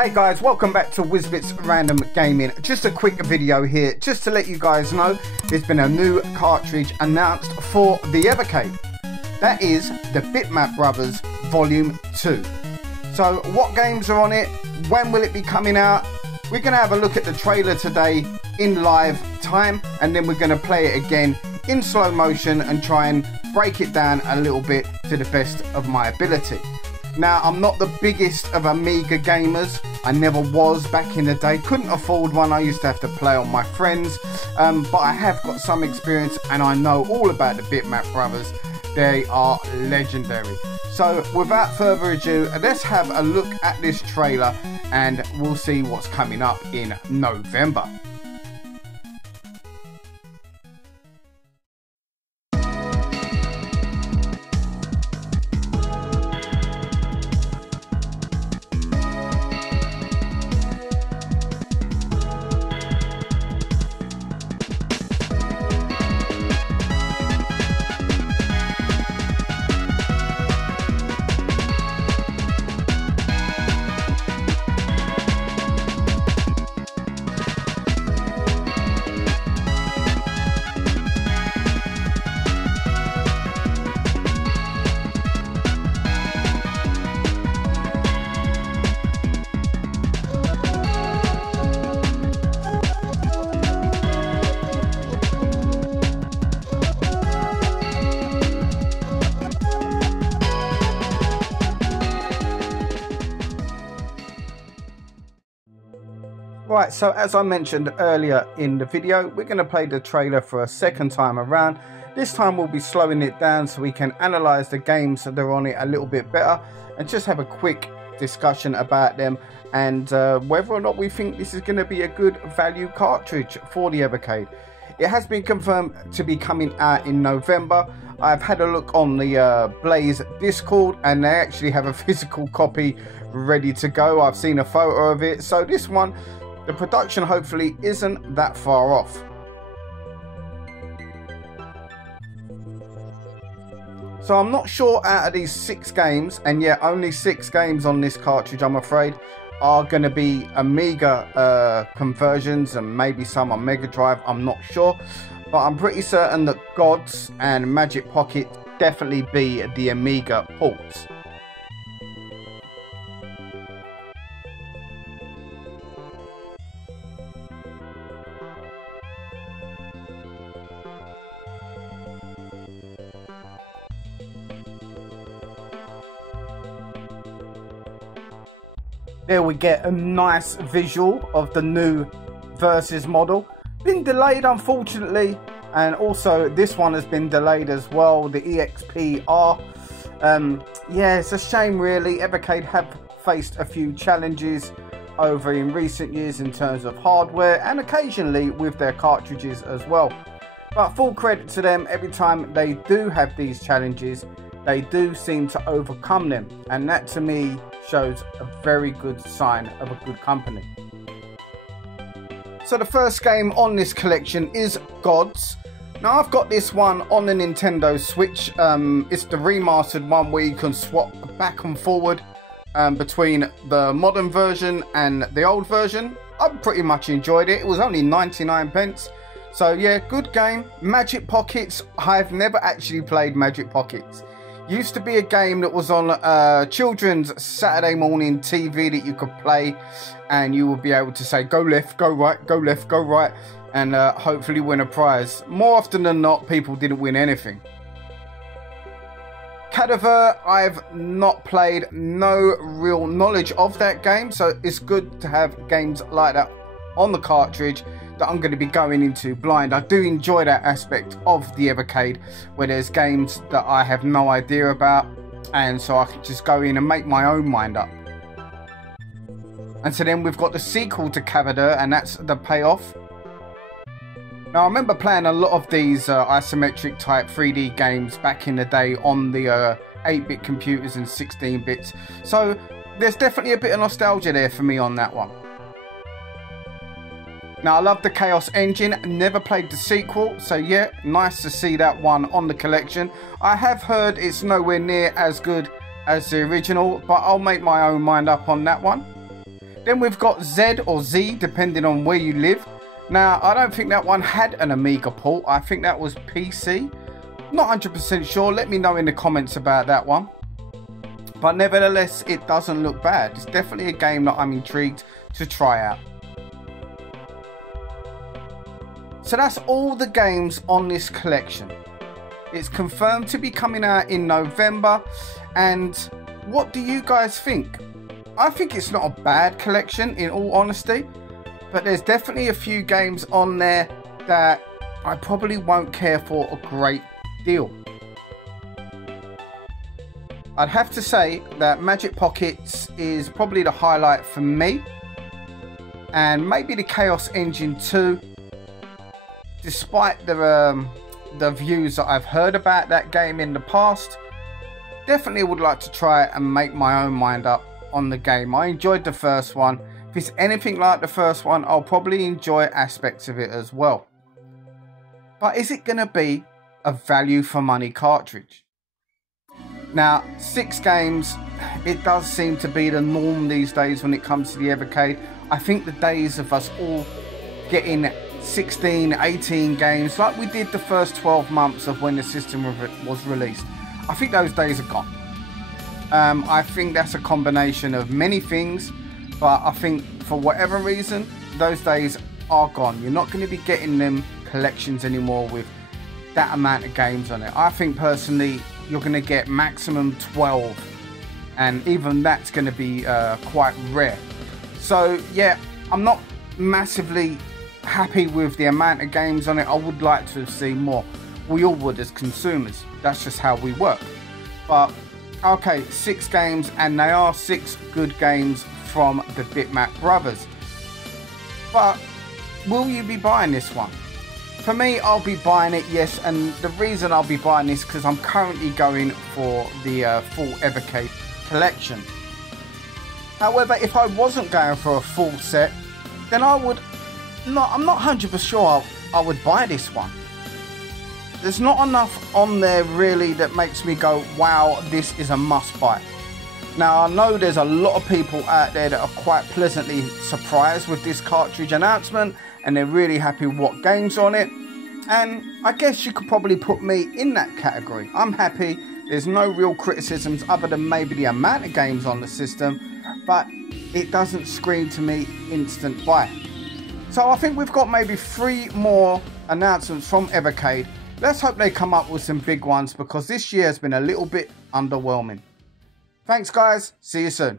Hey guys, welcome back to Wizbit's Random Gaming. Just a quick video here, just to let you guys know there's been a new cartridge announced for the Evercade. That is the Bitmap Brothers Volume 2. So what games are on it? When will it be coming out? We're going to have a look at the trailer today in live time, and then we're going to play it again in slow motion and try and break it down a little bit to the best of my ability. Now, I'm not the biggest of Amiga gamers. I never was back in the day. Couldn't afford one. I used to have to play on my friends. But I have got some experience and I know all about the Bitmap Brothers. They are legendary. So without further ado, let's have a look at this trailer and we'll see what's coming up in November. Right, so as I mentioned earlier in the video, we're going to play the trailer for a second time around. This time we'll be slowing it down so we can analyze the games that are on it a little bit better and just have a quick discussion about them and whether or not we think this is going to be a good value cartridge for the Evercade. It has been confirmed to be coming out in November. I've had a look on the Blaze Discord and they actually have a physical copy ready to go. I've seen a photo of it. So this one, the production hopefully isn't that far off. So I'm not sure out of these 6 games, and yeah, only 6 games on this cartridge I'm afraid, are going to be Amiga conversions and maybe some on Mega Drive, I'm not sure. But I'm pretty certain that Gods and Magic Pocket definitely be the Amiga ports. There we get a nice visual of the new Versus model. Been delayed unfortunately, and also this one has been delayed as well, the EXP-R. Yeah, it's a shame really. Evercade have faced a few challenges over in recent years in terms of hardware and occasionally with their cartridges as well. But full credit to them, every time they do have these challenges, they do seem to overcome them, and that to me shows a very good sign of a good company. So the first game on this collection is Gods. Now I've got this one on the Nintendo Switch. It's the remastered one where you can swap back and forward between the modern version and the old version. I pretty much enjoyed it. It was only 99p. So yeah, good game. Magic Pockets, I've never actually played Magic Pockets. Used to be a game that was on children's Saturday morning TV that you could play, and you would be able to say go left, go right, go left, go right, and hopefully win a prize. More often than not, people didn't win anything. Cadaver, I've not played, no real knowledge of that game, so it's good to have games like that on the cartridge that I'm going to be going into blind. I do enjoy that aspect of the Evercade where there's games that I have no idea about, and so I can just go in and make my own mind up. And so then we've got the sequel to Cadaver, and that's the Payoff. Now I remember playing a lot of these isometric type 3D games back in the day on the 8-bit computers and 16 bits, so there's definitely a bit of nostalgia there for me on that one. Now I love the Chaos engine, never played the sequel, so yeah, nice to see that one on the collection. I have heard it's nowhere near as good as the original, but I'll make my own mind up on that one. Then we've got Z or Z, depending on where you live. Now, I don't think that one had an Amiga port. I think that was PC. Not 100% sure. Let me know in the comments about that one. But nevertheless, it doesn't look bad. It's definitely a game that I'm intrigued to try out. So that's all the games on this collection. It's confirmed to be coming out in November. And what do you guys think? I think it's not a bad collection, in all honesty. But there's definitely a few games on there that I probably won't care for a great deal. I'd have to say that Magic Pockets is probably the highlight for me. And maybe the Chaos Engine 2. Despite the views that I've heard about that game in the past, definitely would like to try it and make my own mind up on the game. I enjoyed the first one. If it's anything like the first one, I'll probably enjoy aspects of it as well. But is it going to be a value for money cartridge? Now, 6 games, it does seem to be the norm these days when it comes to the Evercade. I think the days of us all getting 16, 18 games like we did the first 12 months of when the system was released, I think those days are gone. I think that's a combination of many things, but I think for whatever reason, those days are gone. You're not going to be getting them collections anymore with that amount of games on it. I think personally, you're going to get maximum 12, and even that's going to be quite rare. So yeah, I'm not massively happy with the amount of games on it. I would like to have seen more. We all would as consumers. That's just how we work. But okay, 6 games, and they are 6 good games from the Bitmap Brothers. But will you be buying this one? For me, I'll be buying it, yes, and the reason I'll be buying this because I'm currently going for the full Evercade collection. However, if I wasn't going for a full set, then I'm not 100% sure I would buy this one. There's not enough on there really that makes me go, wow, this is a must buy. Now, I know there's a lot of people out there that are quite pleasantly surprised with this cartridge announcement, and they're really happy with what games on it. And I guess you could probably put me in that category. I'm happy. There's no real criticisms other than maybe the amount of games on the system, but it doesn't scream to me instant buy. So I think we've got maybe 3 more announcements from Evercade. Let's hope they come up with some big ones, because this year has been a little bit underwhelming. Thanks guys, see you soon.